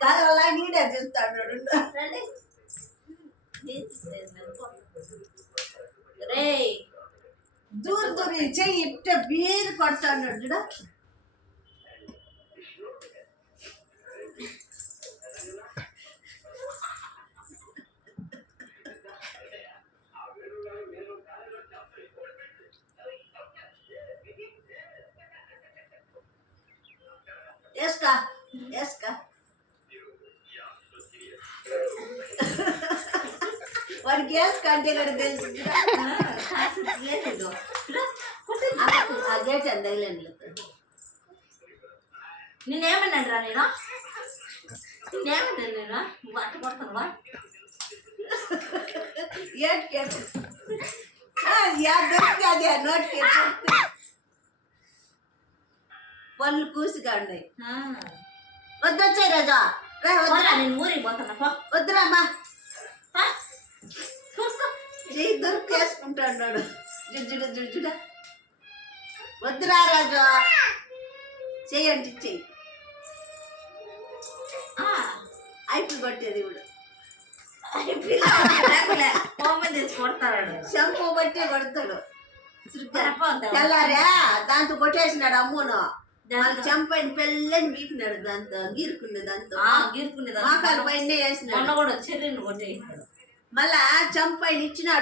కాదు అలా నీడే చూస్తాడు రే దూరు దూరి చెయ్యి ఇట్ట బీరు కొడతాడు చూడ వేసుకా వేసుకా వాడికి వేసుకంటే కూడా తెలుసు ఆ గేట్ అని తగిలండి నేనేమన్నాడు రా నేనేమన్నాను నేను అట్ట కొడతాను ఏటికెట్ దొరికి అదే నోటికి పళ్ళు కూసిగా ఉన్నాయి వద్దొచ్చాయి రాజా నేను ఊరికి పోతున్నా వద్దురామ్మా చెయ్యి దొరికి వేసుకుంటాడు జుడ్జుడ జుడ్జుడ వద్దురా రాజా చెయ్యండి చెయ్యి ఐపీలు కొట్టేది ఇప్పుడు తెచ్చి కొడతాడు షంపూ బట్టే కొడతాడు తెల్లారా దాంతో కొట్టేసినాడు అమ్మును చంపైన పెళ్ళని బీకినాడు దాంతో గీరుకునే దాంతో గీరుకునే మోకాలు పైన వేసినాడు కూడా చెర్రీని కొట్టేసినాడు మళ్ళా చంపైన ఇచ్చినాడు